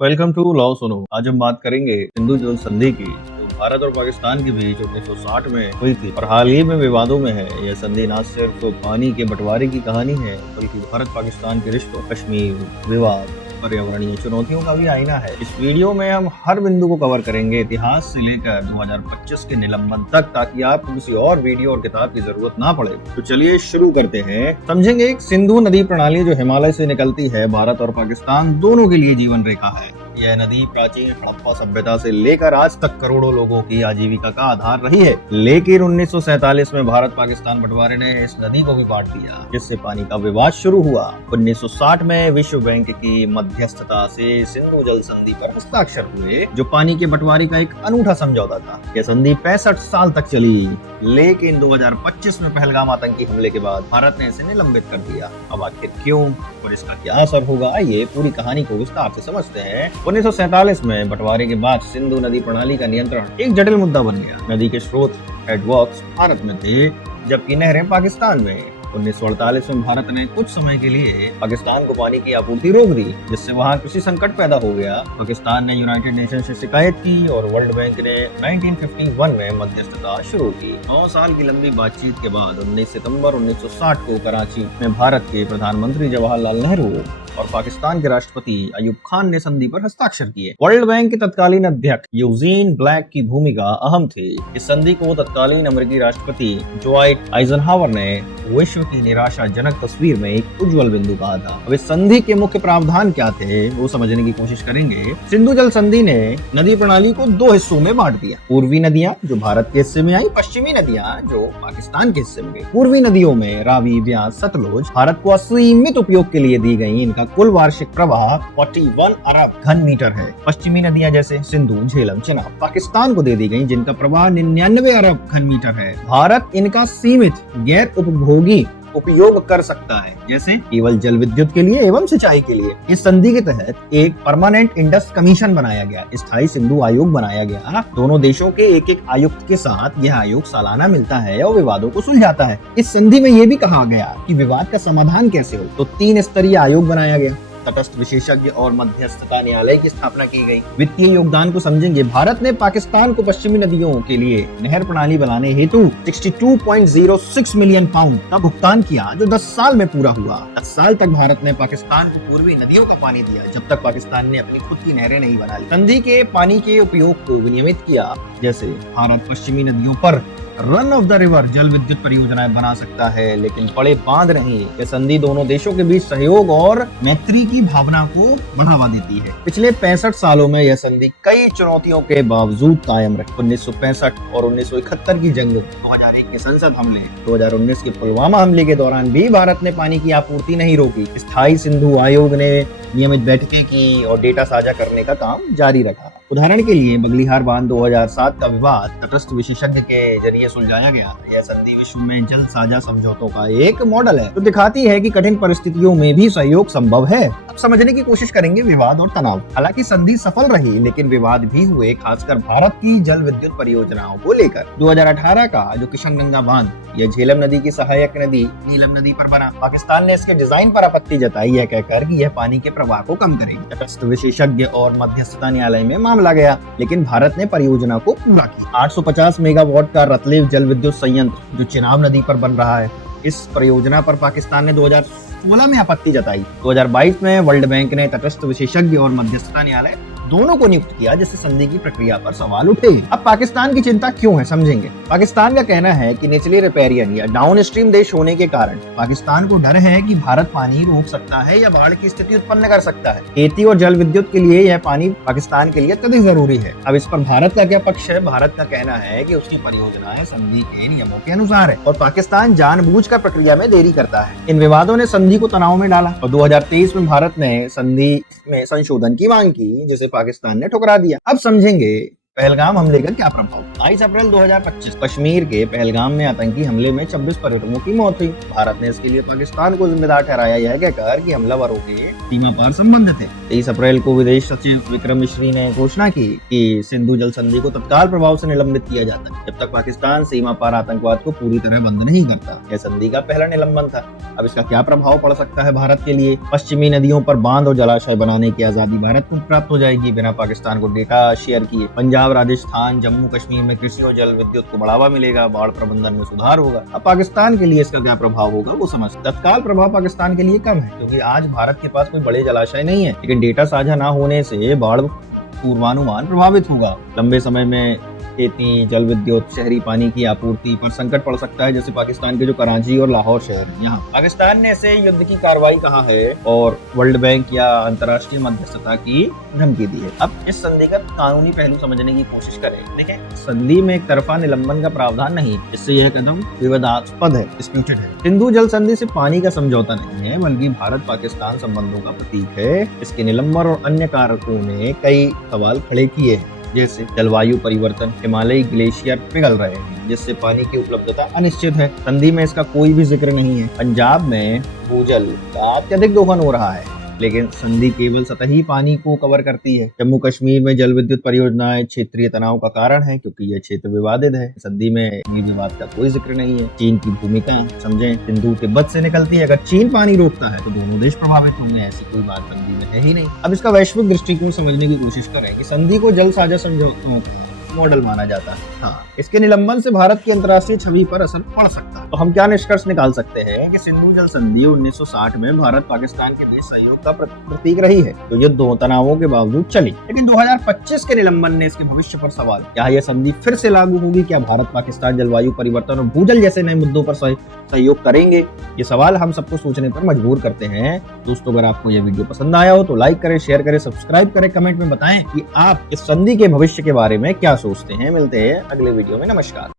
Welcome to law सुनो। आज हम बात करेंगे सिंधु जल संधि की, जो भारत और पाकिस्तान के बीच 1960 में हुई थी और हाल ही में विवादों में है। यह संधि न सिर्फ पानी के बंटवारे की कहानी है, बल्कि भारत पाकिस्तान के रिश्तों, कश्मीर विवाद, पर्यावरणीय चुनौतियों का भी आईना है। इस वीडियो में हम हर बिंदु को कवर करेंगे, इतिहास से लेकर 2025 के निलंबन तक, ताकि आपको किसी और वीडियो और किताब की जरूरत ना पड़े। तो चलिए शुरू करते हैं। समझेंगे एक सिंधु नदी प्रणाली जो हिमालय से निकलती है, भारत और पाकिस्तान दोनों के लिए जीवन रेखा है। यह नदी प्राचीन हड़प्पा सभ्यता से लेकर आज तक करोड़ों लोगों की आजीविका का आधार रही है। लेकिन 1947 में भारत पाकिस्तान बंटवारे ने इस नदी को भी बांट दिया, जिससे पानी का विवाद शुरू हुआ। 1960 में विश्व बैंक की मध्यस्थता से सिंधु जल संधि पर हस्ताक्षर हुए, जो पानी के बंटवारे का एक अनूठा समझौता था। यह संधि 65 साल तक चली, लेकिन 2025 में पहलगाम आतंकी हमले के बाद भारत ने इसे निलंबित कर दिया। अब आखिर क्यों और इसका क्या असर होगा, ये पूरी कहानी को विस्तार से समझते हैं। 1947 में बंटवारे के बाद सिंधु नदी प्रणाली का नियंत्रण एक जटिल मुद्दा बन गया। नदी के स्रोत हेडवर्क्स भारत में थे, जबकि नहरें पाकिस्तान में। 1948 में भारत ने कुछ समय के लिए पाकिस्तान को पानी की आपूर्ति रोक दी, जिससे वहां कृषि संकट पैदा हो गया। पाकिस्तान ने यूनाइटेड नेशन से शिकायत की और वर्ल्ड बैंक ने 1951 में मध्यस्थता शुरू की। 9 साल की लंबी बातचीत के बाद 19 सितंबर 1960 को कराची में भारत के प्रधानमंत्री जवाहरलाल नेहरू और पाकिस्तान के राष्ट्रपति अयूब खान ने संधि पर हस्ताक्षर किए। वर्ल्ड बैंक के तत्कालीन अध्यक्ष यूजीन ब्लैक की भूमिका अहम थी। इस संधि को तत्कालीन अमेरिकी राष्ट्रपति ड्वाइट आइजनहावर ने विश्व की निराशाजनक तस्वीर में एक उज्जवल बिंदु कहा था। अब इस संधि के मुख्य प्रावधान क्या थे, वो समझने की कोशिश करेंगे। सिंधु जल संधि ने नदी प्रणाली को 2 हिस्सों में बांट दिया। पूर्वी नदियां जो भारत के हिस्से में आई, पश्चिमी नदियां जो पाकिस्तान के हिस्से में गई। पूर्वी नदियों में रावी, ब्यास, सतलुज भारत को असीमित उपयोग के लिए दी गई। इनका कुल वार्षिक प्रवाह 41 अरब घन मीटर है। पश्चिमी नदियां जैसे सिंधु, झेलम, चिनाब पाकिस्तान को दे दी गई, जिनका प्रवाह 99 अरब घन मीटर है। भारत इनका सीमित गैर उपभोगी उपयोग कर सकता है, जैसे केवल जल विद्युत के लिए एवं सिंचाई के लिए। इस संधि के तहत एक परमानेंट इंडस कमीशन बनाया गया, स्थायी सिंधु आयोग बनाया गया। दोनों देशों के एक एक आयुक्त के साथ यह आयोग सालाना मिलता है और विवादों को सुलझाता है। इस संधि में यह भी कहा गया कि विवाद का समाधान कैसे हो, तो 3 स्तरीय आयोग बनाया गया। तटस्थ विशेषज्ञ और मध्यस्थता न्यायालय की स्थापना की गई। वित्तीय योगदान को समझेंगे। भारत ने पाकिस्तान को पश्चिमी नदियों के लिए नहर प्रणाली बनाने हेतु 62.06 मिलियन पाउंड का भुगतान किया, जो 10 साल में पूरा हुआ। 10 साल तक भारत ने पाकिस्तान को पूर्वी नदियों का पानी दिया, जब तक पाकिस्तान ने अपनी खुद की नहरें नहीं बना ली। संधि के पानी के उपयोग को विनियमित किया, जैसे भारत पश्चिमी नदियों पर रन ऑफ द रिवर जल विद्युत परियोजनाएं बना सकता है, लेकिन बड़े बांध नहीं। यह संधि दोनों देशों के बीच सहयोग और मैत्री की भावना को बढ़ावा देती है। पिछले 65 सालों में यह संधि कई चुनौतियों के बावजूद कायम रही। 1965 और 1971 की जंग, 2001 के संसद हमले, 2019 के पुलवामा हमले के दौरान भी भारत ने पानी की आपूर्ति नहीं रोकी। स्थायी सिंधु आयोग ने नियमित बैठकें की और डेटा साझा करने का काम जारी रखा। उदाहरण के लिए बगलिहार बांध 2007 का विवाद तटस्थ विशेषज्ञ के जरिए सुलझाया गया। यह संधि विश्व में जल साझा समझौतों का एक मॉडल है, जो दिखाती है कि कठिन परिस्थितियों में भी सहयोग संभव है। अब समझने की कोशिश करेंगे विवाद और तनाव। हालांकि संधि सफल रही, लेकिन विवाद भी हुए, खासकर भारत की जल विद्युत परियोजनाओं को लेकर। 2018 का जो किशनगंगा बांध, यह झेलम नदी की सहायक नदी नीलम नदी पर बना। पाकिस्तान ने इसके डिजाइन पर आपत्ति जताई, यह कहकर कि यह पानी के प्रवाह को कम करेगी। तटस्थ विशेषज्ञ और मध्यस्थता न्यायालय में मामला गया, लेकिन भारत ने परियोजना को पूरा किया। 850 मेगावाट का रतलेव जल विद्युत संयंत्र जो चिनाब नदी पर बन रहा है, इस परियोजना पर पाकिस्तान ने 2016 में आपत्ति जताई। 2022 में वर्ल्ड बैंक ने तटस्थ विशेषज्ञ और मध्यस्थता न्यायालय दोनों को नियुक्त किया, जिससे संधि की प्रक्रिया पर सवाल उठे। अब पाकिस्तान की चिंता क्यों है, समझेंगे। पाकिस्तान का कहना है कि निचले रिपेरियन या डाउन स्ट्रीम देश होने के कारण पाकिस्तान को डर है कि भारत पानी रोक सकता है या बाढ़ की स्थिति उत्पन्न कर सकता है। खेती और जल विद्युत के लिए यह पानी पाकिस्तान के लिए अत्यधिक जरूरी है। अब इस पर भारत का क्या पक्ष है? भारत का कहना है कि उसकी परियोजनाएं संधि के नियमों के अनुसार है और पाकिस्तान जानबूझकर प्रक्रिया में देरी करता है। इन विवादों ने संधि को तनाव में डाला और 2023 में भारत ने संधि में संशोधन की मांग की, जिसे पाकिस्तान ने ठुकरा दिया। अब समझेंगे पहलगाम हमले का क्या प्रभाव? 22 अप्रैल 2025 कश्मीर के पहलगाम में आतंकी हमले में 26 पर्यटकों की मौत हुई। भारत ने इसके लिए पाकिस्तान को जिम्मेदार ठहराया, यह कहकर कि हमलावरों के सीमा पार संबंध थे। 23 अप्रैल को विदेश सचिव विक्रम मिश्री ने घोषणा की कि सिंधु जल संधि को तत्काल प्रभाव से निलंबित किया जाता है जब तक पाकिस्तान सीमा पार आतंकवाद को पूरी तरह बंद नहीं करता। यह संधि का पहला निलंबन था। अब इसका क्या प्रभाव पड़ सकता है भारत के लिए? पश्चिमी नदियों पर बांध और जलाशय बनाने की आजादी भारत को प्राप्त हो जाएगी बिना पाकिस्तान को डेटा शेयर किए। पंजाब, राजस्थान, जम्मू कश्मीर में कृषि और जल विद्युत को बढ़ावा मिलेगा। बाढ़ प्रबंधन में सुधार होगा। अब पाकिस्तान के लिए इसका क्या प्रभाव होगा वो समझ। तत्काल प्रभाव पाकिस्तान के लिए कम है क्योंकि आज भारत के पास कोई बड़े जलाशय नहीं है, लेकिन डेटा साझा न होने से बाढ़ पूर्वानुमान प्रभावित होगा। लंबे समय में खेती, जल विद्युत, शहरी पानी की आपूर्ति पर संकट पड़ सकता है, जैसे पाकिस्तान के जो कराची और लाहौर शहर हैं। यहाँ पाकिस्तान ने इसे युद्ध की कार्रवाई कहा है और वर्ल्ड बैंक या अंतर्राष्ट्रीय मध्यस्थता की धमकी दी है। अब इस संधि का कानूनी पहलू समझने की कोशिश करें। देखें, संधि में एक तरफा निलंबन का प्रावधान नहीं, इससे यह कदम विवादास्पद है, डिस्प्यूटेड है। सिंधु जल संधि से पानी का समझौता नहीं है, बल्कि भारत पाकिस्तान संबंधों का प्रतीक है। इसके निलंबन और अन्य कारकों ने कई सवाल खड़े किए हैं, जैसे जलवायु परिवर्तन, हिमालयी ग्लेशियर पिघल रहे हैं जिससे पानी की उपलब्धता अनिश्चित है। संधि में इसका कोई भी जिक्र नहीं है। पंजाब में भूजल का अत्यधिक दोहन हो रहा है, लेकिन संधि केवल सतही पानी को कवर करती है। जम्मू कश्मीर में जल विद्युत परियोजनाएं क्षेत्रीय तनाव का कारण है क्योंकि यह क्षेत्र विवादित है। संधि में ये विवाद का कोई जिक्र नहीं है। चीन की भूमिका समझें, सिंधु तिब्बत से निकलती है। अगर चीन पानी रोकता है तो दोनों देश प्रभावित होंगे, ऐसी कोई बात संधि में है ही नहीं। अब इसका वैश्विक दृष्टिकोण समझने की कोशिश करें कि संधि को जल साझा समझौता मॉडल माना जाता है। हाँ, इसके निलंबन से भारत की अंतर्राष्ट्रीय छवि पर असर पड़ सकता है। तो हम क्या निष्कर्ष निकाल सकते हैं कि सिंधु जल संधि 1960 में भारत पाकिस्तान के बीच सहयोग का प्रतीक रही है, तो ये दो तनावों के बावजूद चली। लेकिन 2025 के निलंबन ने इसके भविष्य पर सवाल। क्या यह संधि फिर से लागू होगी? क्या भारत पाकिस्तान जलवायु परिवर्तन और भूजल जैसे नए मुद्दों पर सहयोग करेंगे? ये सवाल हम सबको सोचने पर मजबूर करते हैं। दोस्तों, अगर आपको यह वीडियो पसंद आया हो तो लाइक करें, शेयर करें, सब्सक्राइब करें, कमेंट में बताएं कि आप इस संधि के भविष्य के बारे में क्या सोचते हैं। मिलते हैं अगले वीडियो में। नमस्कार।